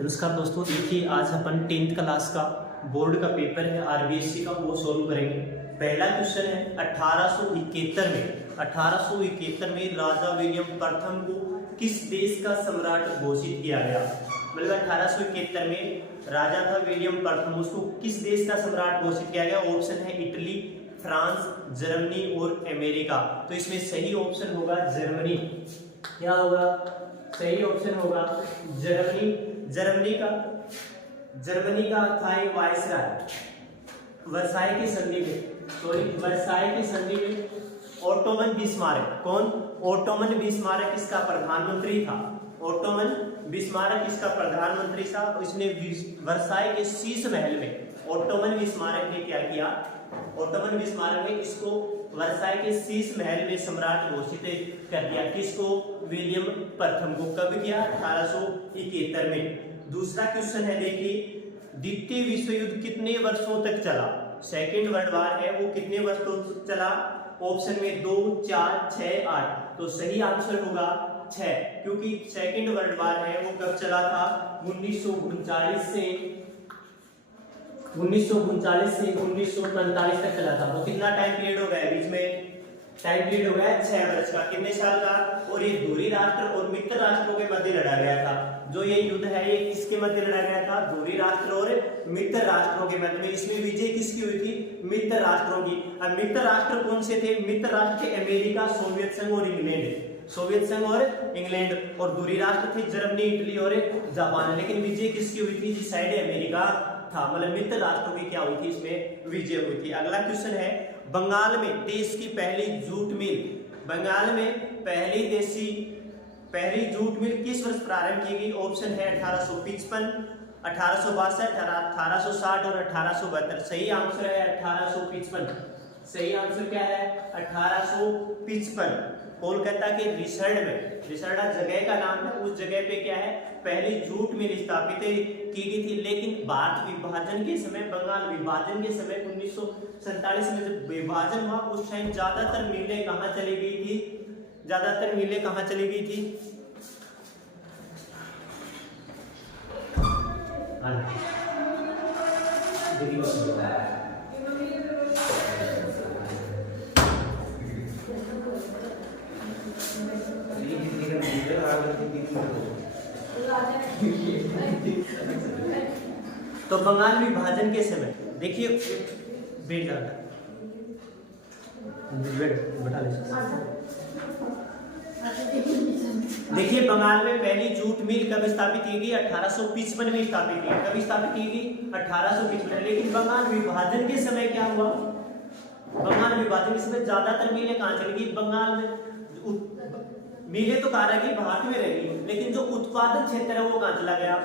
नमस्कार दोस्तों, देखिए आज अपन 10th क्लास का बोर्ड का पेपर है आरबीएससी का, वो सॉल्व करेंगे। पहला क्वेश्चन है 1871 में राजा विलियम प्रथम को किस देश का सम्राट घोषित किया गया। मतलब 1871 में राजा था विलियम प्रथम, उसको किस देश का सम्राट घोषित किया गया। ऑप्शन है इटली, फ्रांस, जर्मनी और अमेरिका। तो इसमें सही ऑप्शन होगा जर्मनी। क्या होगा? सही ऑप्शन होगा जर्मनी। जर्मनी का था ये वायसराय वर्साई की संधि में ओटोमन बिस्मारक। कौन? ओटोमन बिस्मारक इसका प्रधानमंत्री था। ओटोमन बिस्मारक इसका प्रधानमंत्री था। इसने वर्साई के शीश महल में ओटोमन बिस्मारक ने क्या किया? ओटोमन बिस्मारक ने इसको वर्साई के शीश महल में सम्राट घोषित कर दिया। किसको? विलियम प्रथम को। कब किया? 1871 में। दूसरा क्वेश्चन है, देखिए द्वितीय विश्व युद्ध कितने वर्षों तक चला। सेकेंड वर्ल्ड वॉर है वो कितने वर्षों तक चला। ऑप्शन में 2, 4, 6, 8। तो सही आंसर होगा 6, क्योंकि सेकेंड वर्ल्ड वॉर है वो कब चला था? 1939 से 1945 तक चला था। वो कितना टाइम पीरियड हो गया बीच में? टाइम पीरियड हो गया 6 वर्ष का। कितने साल का? और ये दूरी राष्ट्र और मित्र राष्ट्रों के मध्य लड़ा गया था। जो ये युद्ध है ये किसके मध्य लड़ा गया था? दूरी राष्ट्र और मित्र राष्ट्रों के मध्य में। इसमें विजय किसकी हुई थी? मित्र राष्ट्रों की। और मित्र राष्ट्र कौन से थे? मित्र राष्ट्र थे अमेरिका, सोवियत संघ और इंग्लैंड। सोवियत संघ और इंग्लैंड। और दूरी राष्ट्र थे जर्मनी, इटली और जापान। लेकिन विजय किसकी हुई थी? जिस साइड अमेरिका था, मतलब मित्र राष्ट्रों की क्या हुई थी? इसमें विजय हुई थी। अगला क्वेश्चन है, बंगाल में देश की पहली जूट मिल पहली जूट मिल किस वर्ष प्रारंभ की गई। ऑप्शन है 1855, 1862, 1860 और 1872। सही आंसर है 1855। सही आंसर क्या है? 1855। कोलकाता के रिसर्डा जगह का नाम है। उस जगह पे क्या है? पहली जूट मिल स्थापित की गई थी। लेकिन भारत विभाजन के समय, बंगाल विभाजन के समय 1947 में जब विभाजन हुआ उस टाइम ज्यादातर मिलें कहाँ चली गई थी? तो बंगाल विभाजन के समय देखिए देखिए बंगाल में पहली जूट मिल कब स्थापित की गई? 1855 में स्थापित की। कब स्थापित की गई? 1855। लेकिन बंगाल विभाजन के समय क्या हुआ? बंगाल विभाजन के समय ज्यादातर मिलें कहाँ चली गई? बंगाल में मिलें तो कहाँ रहेगी? भारत में रहेगी। लेकिन जो उत्पादन क्षेत्र है वो कहाँ चला गया?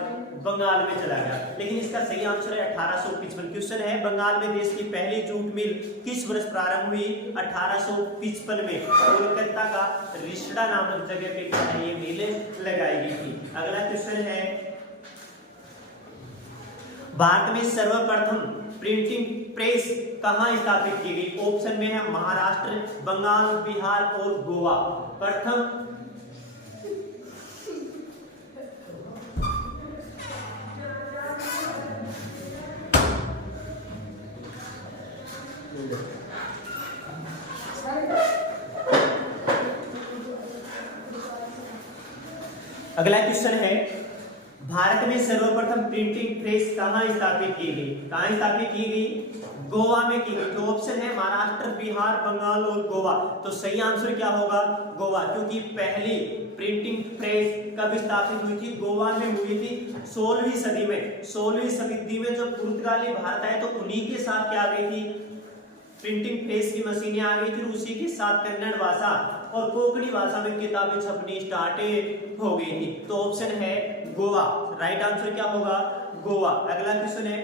बंगाल में चला गया। लेकिन इसका सही आंसर है 1855। क्वेश्चन है, बंगाल में देश की पहली जूट मिल किस वर्ष प्रारंभ हुई? 1855 में। कोलकाता का रिसड़ा नामक जगह पे क्या है? ये मिल लगाई गई थी। अगला क्वेश्चन है, भारत में सर्वप्रथम प्रिंटिंग प्रेस कहाँ स्थापित की गई? ऑप्शन में है महाराष्ट्र, बंगाल, बिहार और गोवा। प्रथम अगला क्वेश्चन है, भारत में सर्वप्रथम प्रिंटिंग प्रेस कहाँ स्थापित की गई? गोवा में की गई। तो ऑप्शन है महाराष्ट्र, बिहार, बंगाल और गोवा। तो सही आंसर क्या होगा? गोवा, क्योंकि पहली प्रिंटिंग प्रेस कब स्थापित हुई थी? गोवा में हुई थी 16वीं सदी में। 16वीं सदी में जब पुर्तगाली भारत आए तो उन्हीं के साथ क्या आ गई थी? प्रिंटिंग प्रेस की मशीनें आ गई थी। उसी के साथ कन्नड़ भाषा और कोंकणी भाषा में किताबें छपनी स्टार्ट हो गई थी। तो ऑप्शन है गोवा। राइट आंसर क्या होगा? गोवा। अगला क्वेश्चन है,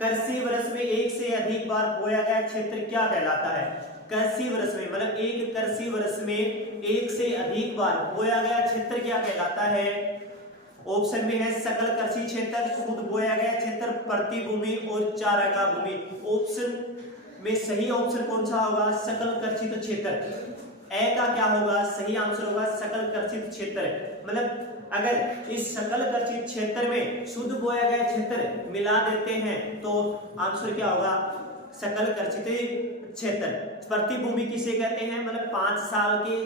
कृषि वर्ष में एक से अधिक बार बोया गया क्षेत्र क्या कहलाता है? कृषि वर्ष में मतलब एक कृषि वर्ष में एक से अधिक बार बोया गया क्षेत्र क्या कहलाता है? ऑप्शन में है सकल कृषि क्षेत्र, शुद्ध बोया गया क्षेत्र, प्रति भूमि और चारागाह भूमि। ऑप्शन में सही ऑप्शन कौन सा होगा? सकल कर्षित क्षेत्र। ए का क्या होगा? सही आंसर होगा सकल कर्षित क्षेत्र। मतलब अगर इस सकल कर्षित क्षेत्र में शुद्ध बोया गया क्षेत्र मिला देते हैं तो आंसर क्या होगा, सकल कर्षित क्षेत्र। प्रतिभूमि किसे कहते हैं, मतलब 5 साल के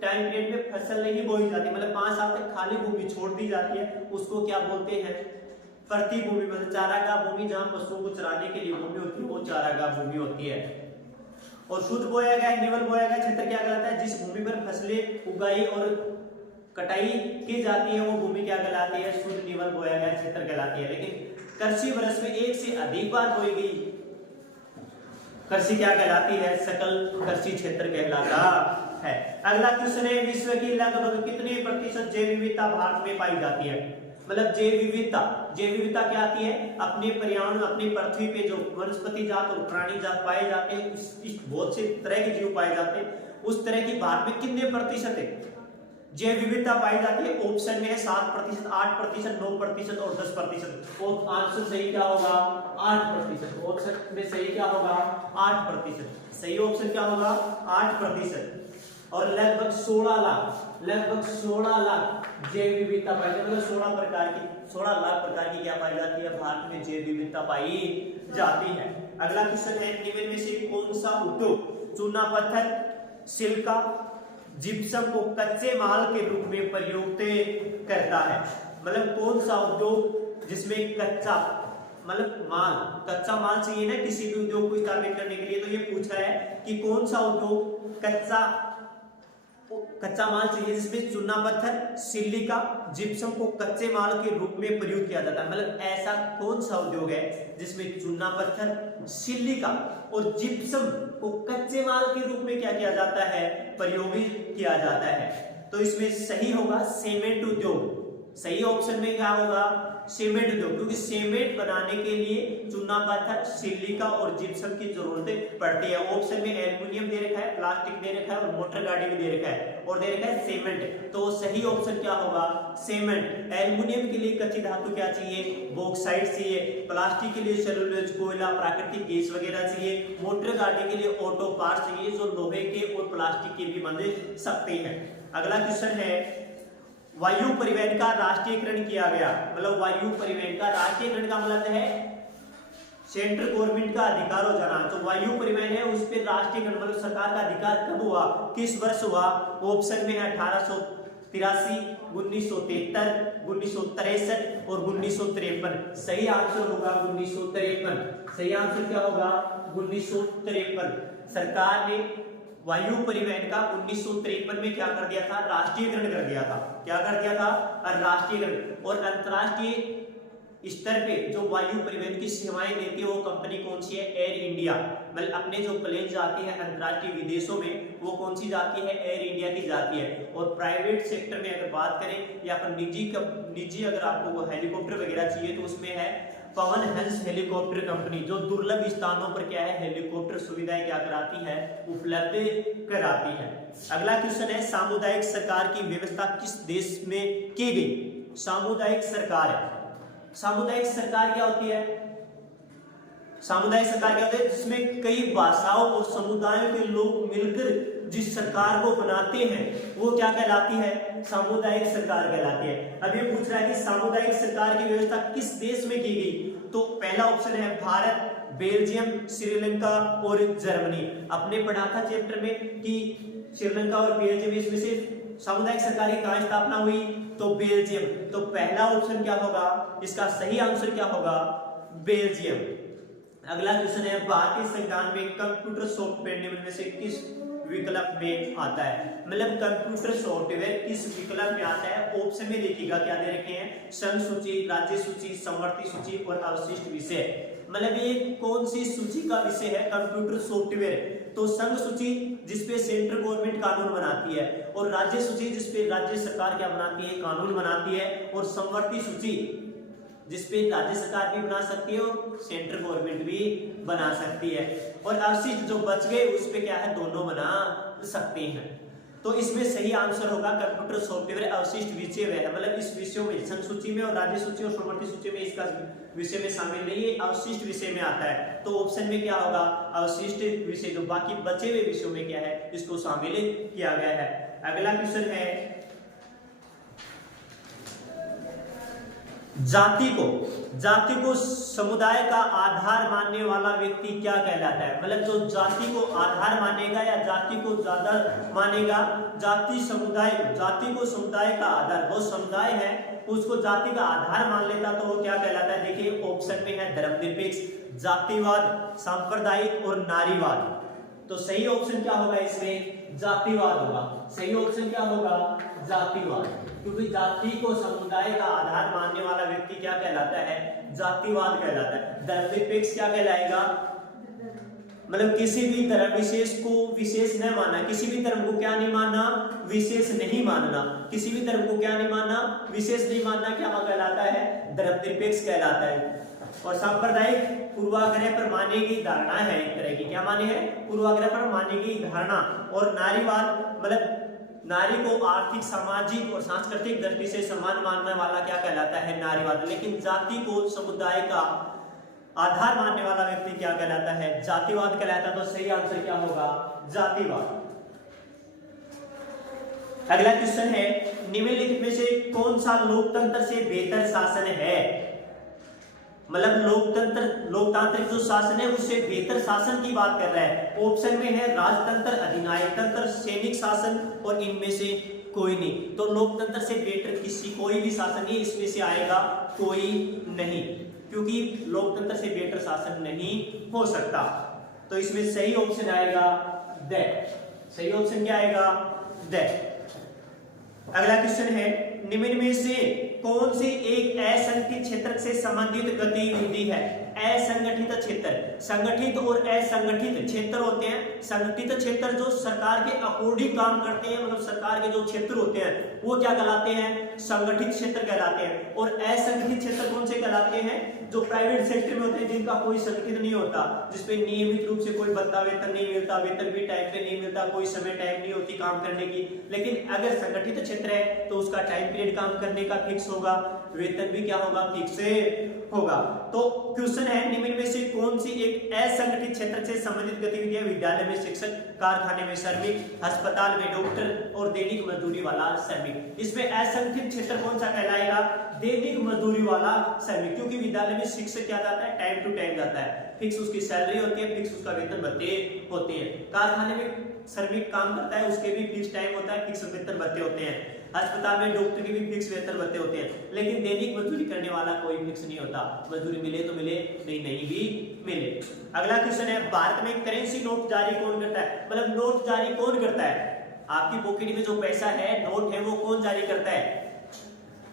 टाइम पीरियड में फसल नहीं बोई जाती, मतलब 5 साल तक खाली भूमि छोड़ दी जाती है, उसको क्या बोलते हैं, प्रतिभूमि। मतलब चारागाह भूमि, जहां पशुओं को चराने के लिए भूमि होती है वो चारागाह भूमि होती है। और शुद्ध बोया गया निवल बोया गया क्षेत्र क्या कहलाता है, जिस भूमि पर फसलें उगाई और कटाई की जाती है वो भूमि क्या कहलाती है, शुद्ध निवल बोया गया क्षेत्र कहलाती है। लेकिन कृषि वर्ष में एक से अधिक बार बोई गई कृषि क्या कहलाती है, सकल कृषि क्षेत्र कहलाता है। अगला क्वेश्चन है, विश्व की लगभग कितने प्रतिशत जैव विविधता भारत में पाई जाती है। मतलब जैव विविधता क्या आती है, अपने पर्यावरण अपनी पृथ्वी पे जो वनस्पति जात और प्राणी जात पाए जाते हैं, इस बहुत से तरह के जीव पाए जाते हैं, उस तरह की भारत में कितने प्रतिशत है जैव विविधता पाई जाती है। ऑप्शन में है 7%, 8%, 9% और 10%। और आंसर सही क्या होगा, 8%। ऑप्शन में सही क्या होगा, 8%। सही ऑप्शन क्या होगा, 8%। और लगभग 16 लाख जैव विविधता पाई जाती है, मतलब 16 लाख प्रकार की क्या पाई जाती है, भारत में जैव विविधता पाई जाती है। अगला क्वेश्चन है, निम्न में से कौन सा उद्योग चूना पत्थर, सिलिका, जिप्सम को कच्चे माल के रूप में प्रयुक्त करता है। मतलब कौन सा उद्योग जिसमें कच्चा माल चाहिए ना किसी भी उद्योग को स्थापित करने के लिए, तो ये पूछा है कि कौन सा उद्योग कच्चा माल चाहिए जिसमें चूना पत्थर, सिलिका, जिप्सम को कच्चे माल के रूप में प्रयुक्त किया जाता है। मतलब ऐसा कौन सा उद्योग है जिसमें चूना पत्थर, सिलिका और जिप्सम को कच्चे माल के रूप में क्या किया जाता है, प्रयोग किया जाता है। तो इसमें सही होगा सीमेंट उद्योग। सही ऑप्शन में क्या होगा, सीमेंट उद्योग, क्योंकि सीमेंट बनाने के लिए चूना पत्थर, सिलिका और जिप्सम की जरूरत पड़ती है। ऑप्शन में एल्युमिनियम दे रखा है, प्लास्टिक दे रखा है और मोटर गाड़ी भी दे रखा है और दे रखा है सीमेंट। तो सही ऑप्शन क्या होगा, सीमेंट। एल्युमिनियम के लिए कच्ची धातु क्या चाहिए, बॉक्साइट चाहिए। प्लास्टिक के लिए सेलुलोज, कोयला, प्राकृतिक गैस वगैरह चाहिए। मोटर गाड़ी के लिए ऑटो पार्ट्स चाहिए जो लोहे के और प्लास्टिक के भी बन सकते हैं। अगला क्वेश्चन है, वायु परिवहन का राष्ट्रीयकरण किया गया। मतलब वायु परिवहन का राष्ट्रीयकरण का मतलब है सेंट्रल गवर्नमेंट का अधिकार हो जाना। तो वायु परिवहन है उस पर राष्ट्रीयकरण मतलब सरकार का अधिकार कब हुआ, किस वर्ष हुआ। ऑप्शन में है 1883, 1973, 1963 और 1953। सही आंसर होगा 1953। सही आंसर क्या होगा, 1953। सरकार ने वायु परिवहन का 1953 में क्या कर दिया था, राष्ट्रीयकरण कर दिया था। क्या कर दिया था, राष्ट्रीयकरण। और अंतरराष्ट्रीय स्तर पे जो वायु परिवहन की सेवाएं देती है वो कंपनी कौन सी है, एयर इंडिया। मतलब अपने जो प्लेन जाती है अंतरराष्ट्रीय विदेशों में वो कौन सी जाती है, एयर इंडिया की जाती है। और प्राइवेट सेक्टर में अगर बात करें या फिर निजी अगर आपको वो हेलीकॉप्टर वगैरह चाहिए तो उसमें है पवन हंस हेलीकॉप्टर कंपनी, जो दुर्लभ स्थानों पर क्या है, हेलीकॉप्टर सुविधाएं क्या कराती है, उपलब्ध कराती है। अगला क्वेश्चन है, सामुदायिक सरकार की व्यवस्था किस देश में की गई। सामुदायिक सरकार क्या होती है, सामुदायिक सरकार क्या होती है, जिसमें कई भाषाओं और समुदायों के लोग मिलकर जिस सरकार को बनाते हैं वो क्या कहलाती है, सामुदायिक सरकार कहलाती है। अब ये पूछ रहा है कि सामुदायिक सरकार की व्यवस्था किस देश में की गई, तो पहला ऑप्शन है भारत, बेल्जियम, श्रीलंका और जर्मनी। आपने पढ़ा था चैप्टर में कि श्रीलंका और बेल्जियम इसमें से सामुदायिक सरकार की कहां स्थापना हुई, तो बेल्जियम। तो पहला ऑप्शन क्या होगा, इसका सही आंसर क्या होगा, बेल्जियम। अगला क्वेश्चन है, भारतीय संविधान में कंप्यूटर सॉफ्टवेयर निम्न में से किस विकल्प में आता है। मतलब कंप्यूटर सॉफ्टवेयर किस विकल्प में आता है। ऑप्शन में देखिएगा क्या दे रखे हैं, संघ सूची, राज्य सूची, समवर्ती सूची और अवशिष्ट विषय। मतलब ये कौन सी सूची का विषय है, कंप्यूटर सॉफ्टवेयर। तो संघ सूची जिसपे सेंट्रल गवर्नमेंट कानून बनाती है, और राज्य सूची जिसपे राज्य सरकार क्या बनाती है, कानून बनाती है, और समवर्ती सूची जिसपे राज्य सरकार भी बना सकती है और सेंट्रल गवर्नमेंट भी बना सकती है, और अवशिष्ट जो बच गए उस पे क्या है, दोनों बना सकते हैं। तो इसमें सही आंसर होगा कंप्यूटर सॉफ्टवेयर अवशिष्ट विषय है। मतलब इस विषयों में संघ सूची में और राज्य सूची और समवर्ती सूची में इसका विषय में शामिल नहीं है, अवशिष्ट विषय में आता है। तो ऑप्शन में क्या होगा, अवशिष्ट विषय, जो बाकी बचे हुए विषयों में क्या है, इसको शामिल किया गया है। अगला क्वेश्चन है, जाति को समुदाय का आधार मानने वाला व्यक्ति क्या कहलाता है? मतलब जो जाति को आधार मानेगा या जाति को ज्यादा मानेगा, जाति को समुदाय का आधार, वो समुदाय है उसको जाति का आधार मान लेता तो वो क्या कहलाता है? देखिए ऑप्शन में है धर्मनिरपेक्ष, जातिवाद, सांप्रदायिक और नारीवाद। तो सही ऑप्शन क्या होगा इसमें? जातिवाद होगा। सही ऑप्शन क्या होगा? जातिवाद, क्योंकि जाति को समुदाय का आधार मानने वाला व्यक्ति क्या कहलाता है? जातिवाद कहलाता है। धर्मनिरपेक्ष क्या कहलाएगा? मतलब किसी भी धर्म विशेष को विशेष न मानना, किसी भी धर्म को क्या नहीं मानना? विशेष नहीं मानना, किसी भी धर्म को क्या नहीं मानना? विशेष नहीं मानना, क्या कहलाता है? धर्मनिरपेक्ष कहलाता है। और सांप्रदायिक पूर्वाग्रह पर माने गई धारणा है, एक तरह की क्या माने है? पूर्वाग्रह पर मानी गई धारणा। और नारीवाद मतलब नारी को आर्थिक, सामाजिक और सांस्कृतिक दृष्टि से समान मानने वाला क्या कहलाता है? नारीवाद। लेकिन जाति को समुदाय का आधार मानने वाला व्यक्ति क्या कहलाता है? जातिवाद कहलाता है। तो सही आंसर क्या होगा? जातिवाद। अगला क्वेश्चन है, निम्नलिखित में से कौन सा लोकतंत्र से बेहतर शासन है? मतलब लोकतांत्रिक जो शासन है उससे बेहतर शासन की बात कर रहा है। ऑप्शन में है राजतंत्र, अधिनायक तंत्र, सैनिक शासन और इनमें से कोई नहीं। तो लोकतंत्र से बेहतर कोई भी शासन नहीं, इसमें से आएगा कोई नहीं, क्योंकि लोकतंत्र से बेहतर शासन नहीं हो सकता। तो इसमें सही ऑप्शन आएगा द। सही ऑप्शन क्या आएगा? द। अगला क्वेश्चन है, निम्न में से कौन सी एक असंगठित क्षेत्र से संबंधित गतिविधि है? असंगठित क्षेत्र, संगठित और असंगठित क्षेत्र होते हैं। संगठित क्षेत्र जो सरकार के अकॉर्डिंग काम करते हैं, मतलब सरकार के जो क्षेत्र होते हैं वो क्या कहलाते हैं? संगठित क्षेत्र कहलाते हैं। और असंगठित क्षेत्र कौन से कहलाते हैं? जो प्राइवेट सेक्टर में होते हैं, जिनका कोई संगठित नहीं होता, जिसपे नियमित रूप से कोई भत्ता वेतन नहीं मिलता, वेतन भी टाइम पे नहीं मिलता, कोई समय टाइम नहीं होती काम करने की। लेकिन अगर संगठित क्षेत्र है तो उसका टाइम पीरियड काम करने का फिक्स होगा, वेतन भी क्या होगा? फिक्स होगा। तो क्वेश्चन है, निम्न में से कौन सी एक असंगठित क्षेत्र से संबंधित गतिविधियां? विद्यालय में शिक्षक, कारखाने में श्रमिक, अस्पताल में डॉक्टर और दैनिक मजदूरी वाला श्रमिक। इसमें असंगठित क्षेत्र कौन सा कहलाएगा? दैनिक मजदूरी वाला श्रमिक, क्योंकि विद्यालय में शिक्षक क्या जाता है? टाइम टू टाइम जाता है, फिक्स उसकी सैलरी होती है, फिक्स उसका वेतन भत्ते होते हैं। कारखाने में श्रमिक काम करता है, उसके भी फिक्स टाइम होता है, फिक्स वेतन भत्ते होते हैं। अस्पताल में डॉक्टर के भी फिक्स वेतन भत्ते होते हैं। लेकिन दैनिक मजदूरी करने वाला कोई फिक्स नहीं होता, मजदूरी मिले तो मिले, नहीं भी मिले। अगला क्वेश्चन है, भारत में करेंसी नोट जारी कौन करता है? मतलब नोट जारी कौन करता है? आपकी पॉकेट में जो पैसा है, नोट है, वो कौन जारी करता है?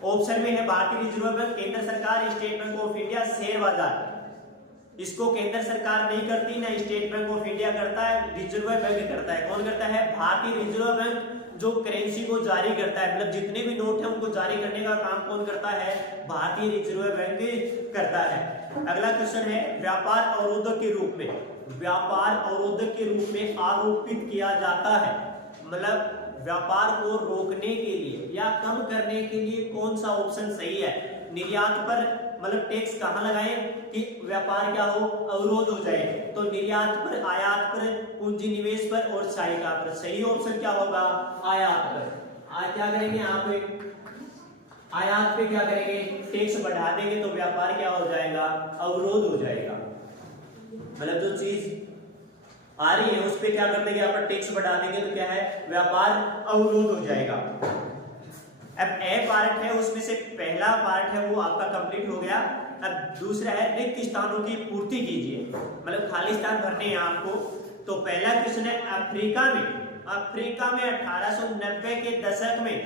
ऑप्शन में है भारतीय रिजर्व बैंक, केंद्र सरकार, state bank of India, share बाजार। इसको केंद्र सरकार नहीं करती, ना स्टेट बैंक ऑफ इंडिया करता है, रिजर्व बैंक करता है। कौन करता है? भारतीय रिजर्व बैंक जो करेंसी को जारी करता है, मतलब जितने भी नोट है उनको जारी करने का काम कौन करता है? भारतीय रिजर्व बैंक करता है। अगला क्वेश्चन है, व्यापार अवरोधक के रूप में, व्यापार अवरोधक के रूप में आरोपित किया जाता है, मतलब व्यापार को रोकने के लिए या कम करने के लिए कौन सा ऑप्शन सही है? निर्यात पर मतलब टैक्स कहां लगाए कि व्यापार क्या हो? अवरोध हो जाए। तो निर्यात पर, आयात पर, पूंजी निवेश पर और सहायता पर। सही ऑप्शन क्या होगा? आयात पर। आज क्या करेंगे? आप आयात पे क्या करेंगे? टैक्स बढ़ा देंगे तो व्यापार क्या हो जाएगा? अवरोध हो जाएगा। मतलब जो चीज आ रही है उस पे क्या कर देंगे? आप टैक्स बढ़ा देंगे तो क्या है? व्यापार अवरोध हो जाएगा। अब ए पार्ट है, उसमें से पहला पार्ट है वो आपका कंप्लीट हो गया। अब दूसरा है, रिक्त स्थानों की पूर्ति कीजिए, मतलब खाली स्थान भरने हैं आपको। तो पहला क्वेश्चन है, अफ्रीका में 1890 के दशक में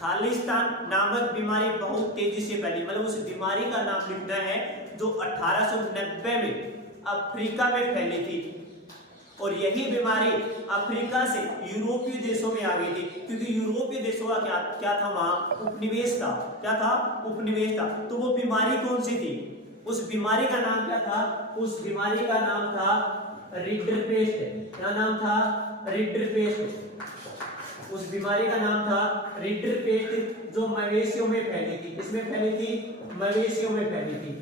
खालिस्तान नामक बीमारी बहुत तेजी से फैली। मतलब उस बीमारी का नाम लिखना है जो 1890 में अफ्रीका में फैली थी। और यही बीमारी अफ्रीका से यूरोपीय देशों में आ गई थी, क्योंकि यूरोपीय देशों का क्या था? वहां उपनिवेश था। क्या था? उपनिवेश था। तो वो बीमारी कौन सी थी? उस बीमारी का नाम क्या था? उस बीमारी का नाम था रिडरपेस्ट। क्या नाम था? रिडरपेस्ट। उस बीमारी का नाम था रिडरपेस्ट, जो मवेशियों में फैली थी। किसमें फैली थी? मवेशियों में फैली थी।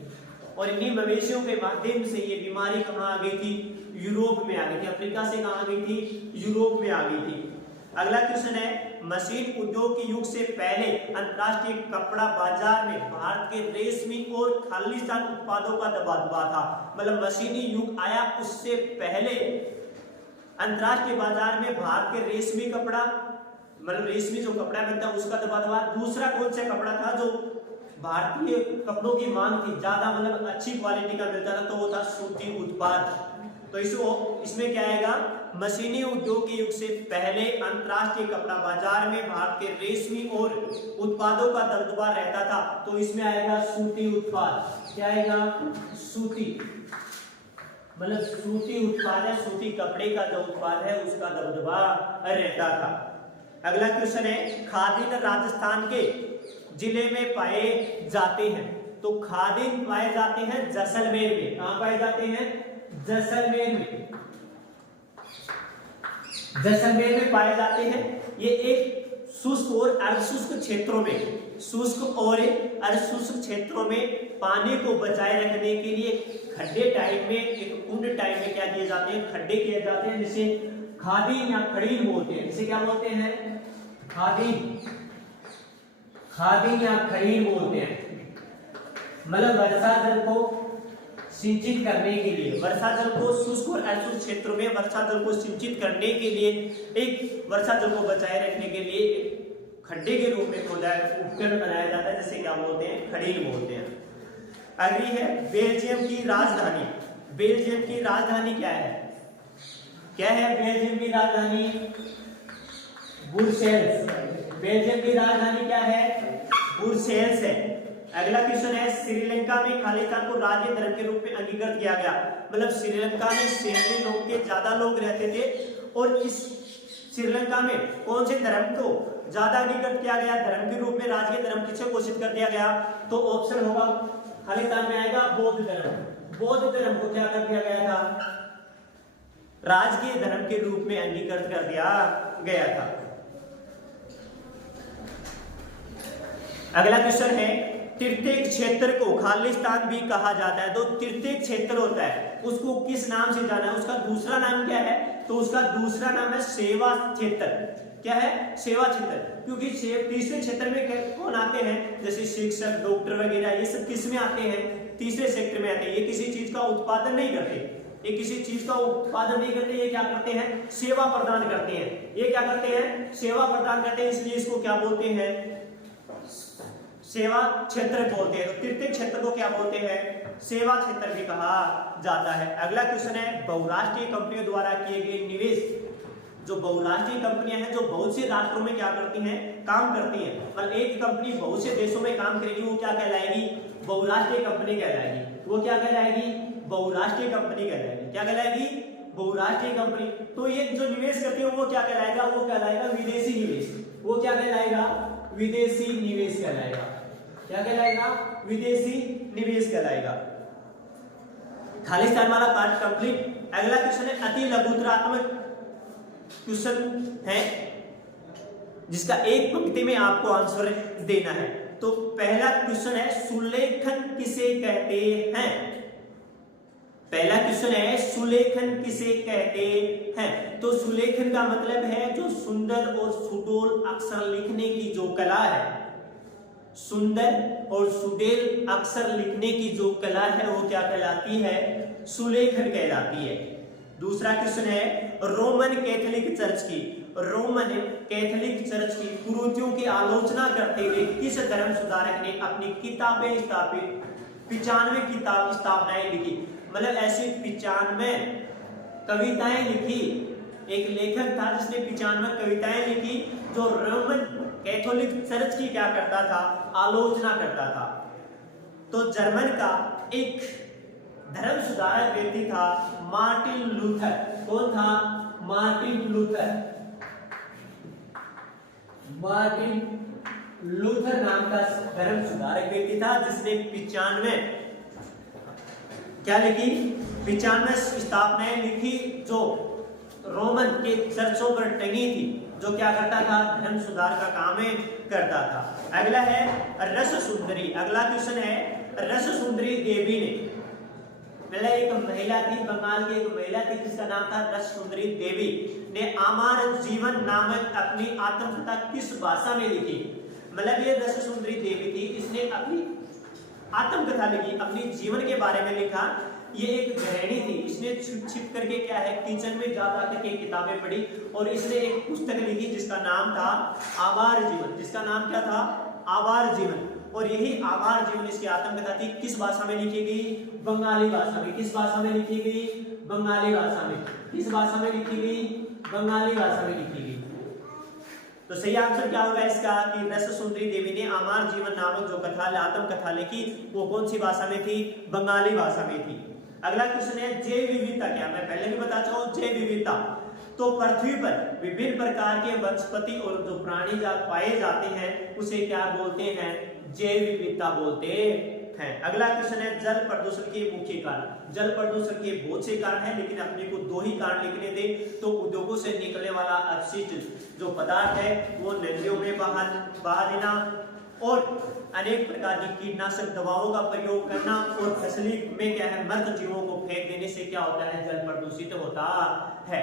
और इन्हीं मवेशियों के माध्यम से ये बीमारी कहाँ आ गई थी? यूरोप में आ गई थी। अफ्रीका से कहाँ आ गई थी? यूरोप में आ गई थी। अगला क्वेश्चन है, मशीन उद्योग के युग से पहले अंतर्राष्ट्रीय कपड़ा बाजार में भारत के रेशमी और खालिस्तान उत्पादों का दबदबा था। मतलब मशीनी युग आया उससे पहले अंतर्राष्ट्रीय बाजार में भारत के रेशमी कपड़ा, मतलब रेशमी जो कपड़ा बनता है उसका दबदबा। दूसरा कौन सा कपड़ा था जो भारतीय कपड़ों की मांग थी ज्यादा, मतलब अच्छी क्वालिटी का मिलता था, तो वो था सूती उत्पाद। तो इसमें क्या आएगा, मशीनी उद्योग के युग से पहले अंतर्राष्ट्रीय कपड़ा बाजार में भारत के रेशमी और उत्पादों का दबदबा रहता था, तो इसमें आएगा सूती उत्पाद। क्या आएगा, सूती, मतलब सूती उत्पाद है, सूती कपड़े का जो उत्पाद है उसका दबदबा रहता था। अगला क्वेश्चन है, खादिन राजस्थान के जिले में पाए जाते हैं। तो खादिन पाए जाते हैं जैसलमेर में। कहां पाए जाते हैं, जैसलमेर में, जैसलमेर में पाए जाते हैं। ये एक शुष्क और अर्धशुष्क क्षेत्रों में, शुष्क और अर्धशुष्क क्षेत्रों में पानी को बचाए रखने के लिए खड्डे टाइप में, एक कुंड टाइप में क्या किए जाते हैं, खड्डे किए जाते हैं, जिसे खादीन या खड़ीन बोलते हैं। इसे क्या बोलते हैं, खादीन, खादीन या खड़ीन बोलते हैं। मतलब वर्षा जल को सिंचित करने के लिए, वर्षा जल को शुष्क और अर्धशुष्क क्षेत्रों में वर्षा जल को सिंचित करने के लिए, एक वर्षा जल को बचाए रखने के लिए खड्डे के रूप में खोदा उपकरण बनाया जाता है, जिसे क्या बोलते हैं, खड़ीन बोलते हैं। अगली है बेल्जियम की राजधानी। बेल्जियम की राजधानी क्या है, क्या है बेल्जियम की राजधानी, ब्रुसेल्स। बेल्जियम की राजधानी क्या है, ब्रुसेल्स है। अगला क्वेश्चन है, श्रीलंका में खालिस्तान को राज्य धर्म के रूप में अंगीकृत किया गया। मतलब श्रीलंका में सैन्य लोग के ज्यादा लोग रहते थे, और इस श्रीलंका में कौन से धर्म को ज्यादा अंगीकृत किया गया, धर्म के रूप में राजकीय धर्म किसे घोषित कर दिया गया, तो ऑप्शन होगा खालिस्तान में आएगा बौद्ध धर्म। बौद्ध धर्म को क्या कर दिया गया था, राजकीय धर्म के रूप में अंगीकृत कर दिया गया था। अगला क्वेश्चन है, तृतीय क्षेत्र को खालिस्तान भी कहा जाता है। तो तृतीय क्षेत्र होता है उसको किस नाम से जाना है, उसका दूसरा नाम क्या है, तो उसका दूसरा नाम है सेवा क्षेत्र। क्या है, सेवा क्षेत्र। क्योंकि तीसरे क्षेत्र में कौन आते हैं, जैसे शिक्षक, डॉक्टर वगैरह, ये सब किस में आते हैं, तीसरे क्षेत्र में आते हैं। ये किसी चीज का उत्पादन नहीं करते, ये किसी चीज का उत्पादन नहीं करते, ये क्या करते हैं, सेवा प्रदान करते हैं। ये क्या करते हैं, सेवा प्रदान करते हैं, इसलिए इसको क्या बोलते हैं, सेवा क्षेत्र बोलते हैं। तो तृतीय क्षेत्र को क्या बोलते हैं, सेवा क्षेत्र भी कहा जाता है। अगला क्वेश्चन है, बहुराष्ट्रीय कंपनियों द्वारा किए गए निवेश। जो बहुराष्ट्रीय कंपनियां हैं जो बहुत से राष्ट्रों में क्या करती हैं, काम करती हैं, मतलब एक कंपनी बहुत से देशों में काम करेगी, वो क्या कहलाएगी, बहुराष्ट्रीय कंपनी कहलाएगी। वो क्या कहलाएगी, बहुराष्ट्रीय कंपनी कहलाएगी। क्या कहलाएगी, बहुराष्ट्रीय कंपनी। तो ये जो निवेश करती है वो क्या कहलाएगा, वो कहलाएगा विदेशी निवेश। वो क्या कहलाएगा, विदेशी निवेश कहलाएगा। क्या कहलाएगा, विदेशी निवेश कहलाएगा। खालिस्तान वाला पार्ट कंप्लीट। अगला क्वेश्चन है, अति लघुतरात्मक क्वेश्चन है जिसका एक पंक्ति में आपको आंसर देना है। तो पहला क्वेश्चन है, सुलेखन किसे कहते हैं। पहला क्वेश्चन है, सुलेखन किसे कहते हैं। तो सुलेखन का मतलब है जो सुंदर और सुडोल अक्षर लिखने की जो कला है, सुंदर और सुडोल अक्षर लिखने की जो कला है वो क्या कहलाती है, सुलेखन कहलाती है। दूसरा क्वेश्चन है, रोमन कैथोलिक चर्च की, रोमन कैथोलिक चर्च की कुरीतियों की आलोचना करते हुए किस धर्म सुधारक ने अपनी किताबें स्थापित, 95 किताब स्थापनाएं लिखी। मतलब ऐसी 95 कविताएं लिखी। एक लेखक था जिसने 95 कविताएं लिखी, जो रोमन कैथोलिक चर्च की क्या करता था, आलोचना करता था। तो जर्मन का एक धर्म सुधारक व्यक्ति था मार्टिन लूथर। कौन था, मार्टिन लूथर। मार्टिन लूथर नाम का धर्म सुधारक व्यक्ति था जिसने 95 क्या लिखी, 95 स्थापनाएं लिखी जो रोमन के चर्चों पर टंगी थी, जो क्या करता था, धर्म सुधार का काम करता था। अगला है रस सुंदरी। अगला क्वेश्चन है, रस सुंदरी देवी ने, मतलब एक महिला थी, बंगाल की एक महिला थी जिसका नाम था रस सुंदरी देवी ने आमार जीवन नामक अपनी आत्मकथा किस भाषा में लिखी। मतलब ये रस सुंदरी देवी थी, इसने अपनी आत्मकथा लिखी, अपनी जीवन के बारे में लिखा। ये एक गृहिणी थी, इसने छिप छिप करके क्या है किचन में जा करके किताबें पढ़ी और इसने एक पुस्तक लिखी जिसका नाम था आभार जीवन। जिसका नाम क्या था? आभार जीवन। और यही आभार जीवन इसकी आत्मकथा थी। किस भाषा में लिखी गई? बंगाली भाषा में। किस भाषा में लिखी गई? बंगाली भाषा में। किस भाषा में लिखी गई? बंगाली भाषा में लिखी गई। तो सही आंसर क्या होगा इसका कि रस सुंदरी देवी ने आमार जीवन नामक जो कथा आत्मकथा लिखी वो कौन सी भाषा में थी? बंगाली भाषा में थी। अगला क्वेश्चन है जैव विविधता क्या? मैं पहले भी बता चुका हूं जैव विविधता। तो पृथ्वी पर विभिन्न प्रकार के वनस्पति और जो प्राणी जात पाए जाते हैं उसे क्या बोलते हैं? जैव विविधता बोलते हैं। अगला क्वेश्चन है जल प्रदूषण के मुख्य कारण। जल प्रदूषण के बहुत से कारण हैं लेकिन अपने को दो ही कारण लिखने दे। तो उद्योगों से निकलने वाला अपशिष्ट जो पदार्थ है वो नदियों में बहा देना और अनेक प्रकार की कीटनाशक दवाओं का प्रयोग करना और फसली में क्या है मृत जीवों को फेंक देने से क्या होता है? जल प्रदूषित होता है।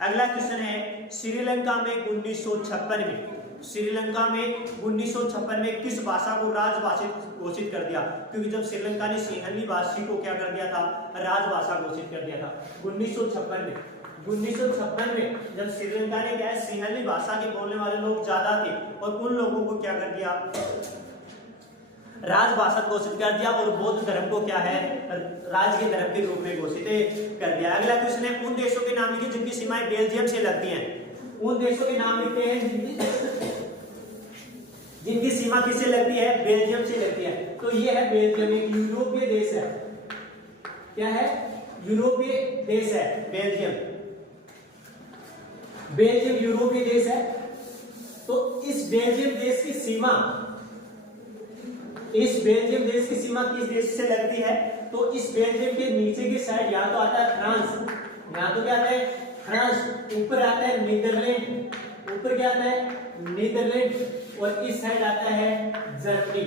अगला क्वेश्चन है श्रीलंका में 1956 में श्रीलंका में 1956 में किस भाषा को राजभाषा घोषित कर दिया? क्योंकि जब श्रीलंका ने सिंहली भाषा को क्या कर दिया था? राजभाषा घोषित कर दिया था 1956 में। 1956 में जब श्रीलंका ने क्या है सिंहली भाषा के बोलने वाले लोग ज्यादा थे और उन लोगों को क्या कर दिया? राजभाषा घोषित कर दिया और बौद्ध धर्म को क्या है राज के धर्म के रूप में घोषित कर दिया। अगला क्वेश्चन है उन देशों के नाम लिखिए जिनकी सीमाएं बेल्जियम से लगती हैं। उन देशों के नाम लिखते हैं जिनकी सीमा किससे लगती है? बेल्जियम से लगती है। तो ये है बेल्जियम, एक यूरोपीय देश है। क्या है? यूरोपीय देश है बेल्जियम। बेल्जियम यूरोपीय देश है। तो इस बेल्जियम देश की सीमा किस देश से लगती है? तो इस बेल्जियम के नीचे की साइड या तो आता है फ्रांस, यहाँ तो क्या आता है फ्रांस, ऊपर आता है नीदरलैंड, ऊपर क्या आता है नीदरलैंड और इस साइड आता है जर्मनी।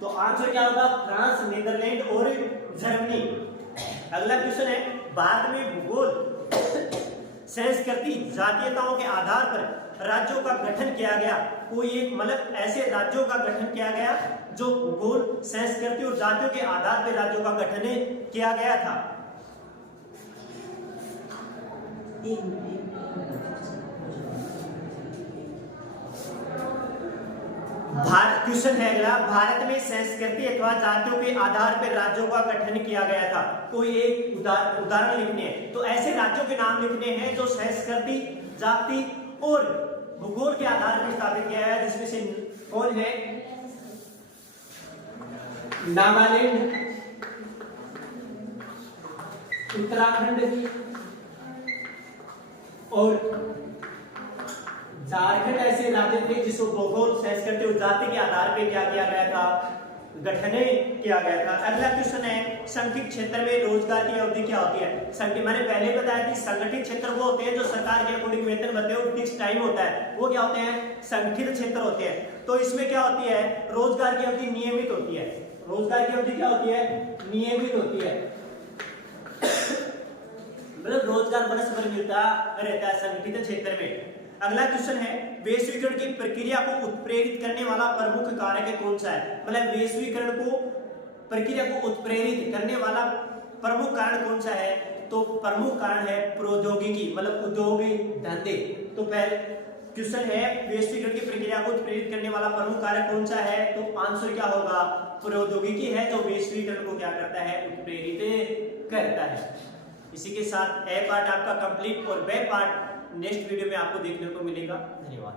तो आंसर क्या होगा? फ्रांस, नीदरलैंड और जर्मनी। अगला क्वेश्चन है भारत में भूगोल संस्कृति जातीयताओं के आधार पर राज्यों का गठन किया गया। कोई एक मतलब ऐसे राज्यों का गठन किया गया जो भूगोल संस्कृति और जातियों के आधार पर राज्यों का गठन किया गया था। क्वेश्चन है अगला भारत में संस्कृति अथवा जातियों के आधार पर राज्यों का गठन किया गया था। कोई एक उदाहरण लिखने हैं। तो ऐसे राज्यों के नाम लिखने हैं जो संस्कृति जाति और भूगोल के आधार पर स्थापित किया गया, जिसमें से कौन है? नागालैंड, उत्तराखंड और झारखंड ऐसे राज्य थे जिसको भूगोल संस्कृति और जाति के आधार पर क्या किया गया था? गठन किया गया था। अगला क्वेश्चन है संगठित क्षेत्र में रोजगार की अवधि क्या होती है? संगठित मैंने पहले बताया कि संगठित क्षेत्र वो होते हैं जो सरकार के अकॉर्डिंग वेतन भत्ते और फिक्स टाइम होता है, वो क्या होते हैं? संगठित क्षेत्र होते हैं। तो इसमें क्या होती है? रोजगार की अवधि नियमित होती है। रोजगार की अवधि क्या होती है? नियमित होती है। मतलब रोजगार बरस भर मिलता रहता है संगठित क्षेत्र में। अगला क्वेश्चन है वैश्वीकरण की प्रक्रिया को उत्प्रेरित करने वाला प्रमुख कारक कौन सा है? मतलब वैश्वीकरण को प्रक्रिया को उत्प्रेरित करने वाला प्रमुख कारण कौन सा है? तो प्रमुख कारण है प्रौद्योगिकी, मतलब उद्योग धंधे। तो पहले क्वेश्चन है वैश्वीकरण की प्रक्रिया को उत्प्रेरित करने वाला प्रमुख कारक कौन सा है? तो आंसर क्या होगा? प्रौद्योगिकी है जो वैश्वीकरण को क्या करता है? उत्प्रेरित करता है। इसी के साथ ए पार्ट आपका कंप्लीट और बी पार्ट नेक्स्ट वीडियो में आपको देखने को मिलेगा। धन्यवाद।